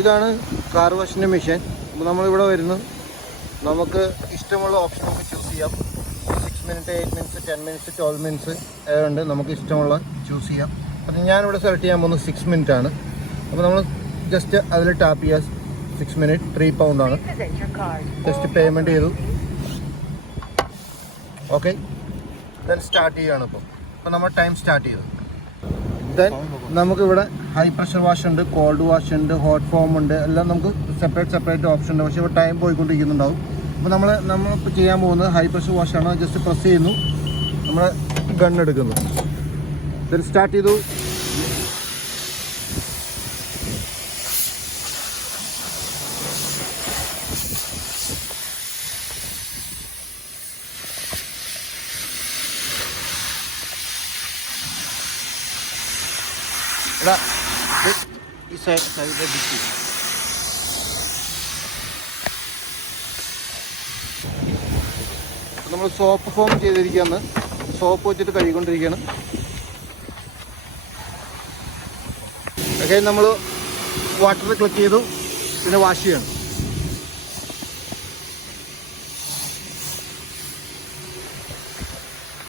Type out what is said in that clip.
ഇതാണ് car വാഷിന്റെ machine അപ്പോൾ നമ്മളിവിടെ വരുന്നു. നമുക്ക് ഇഷ്ടമുള്ള ഓപ്ഷൻ നമുക്ക് ചൂസ് ചെയ്യാം. Six minute eight minutes ten minutes twelve minutes ഉണ്ട് നമുക്ക് ഇഷ്ടമുള്ള ചൂസ് ചെയ്യാം. അപ്പം ഞാനിവിടെ സെലക്ട് ചെയ്യാൻ പോകുന്നത് സിക്സ് മിനിറ്റ് ആണ്. അപ്പോൾ നമ്മൾ ജസ്റ്റ് അതിൽ ടാപ്പ് ചെയ്യുക സിക്സ് മിനിറ്റ് ത്രീ പൗണ്ടാണ് ജസ്റ്റ് പേയ്മെന്റ് ചെയ്തു. ഓക്കെ ദെൻ സ്റ്റാർട്ട് ചെയ്യുകയാണ് ഇപ്പോൾ അപ്പോൾ നമ്മൾ ടൈം സ്റ്റാർട്ട് ചെയ്തു. ദെൻ നമുക്കിവിടെ ഹൈ പ്രഷർ വാഷ് ഉണ്ട് കോൾഡ് വാഷ് ഉണ്ട് ഹോട്ട് ഫോം ഉണ്ട് എല്ലാം നമുക്ക് സെപ്പറേറ്റ് സെപ്പറേറ്റ് ഓപ്ഷൻ ഉണ്ട്. പക്ഷേ ഇവിടെ ടൈം പോയിക്കൊണ്ടിരിക്കുന്നുണ്ടാവും. അപ്പോൾ നമ്മൾ നമ്മളിപ്പോൾ ചെയ്യാൻ പോകുന്നത് ഹൈ പ്രഷർ വാഷ് ആണ്. ജസ്റ്റ് പ്രസ് ചെയ്യുന്നു. നമ്മൾ ഗൺ എടുക്കുന്നു. ദെൻ സ്റ്റാർട്ട് ചെയ്തു. എടാ ഈ സൈഡ് സൈഡിൽ ഡിക്കി. നമ്മൾ സോപ്പ് ഫോം ചെയ്തിരിക്കുകയാണ്. സോപ്പ് വെച്ചിട്ട് കഴുകിക്കൊണ്ടിരിക്കുകയാണ്. ഓക്കെ നമ്മൾ വാട്ടർ ക്ലിക്ക് ചെയ്തു. പിന്നെ വാഷ് ചെയ്യണം.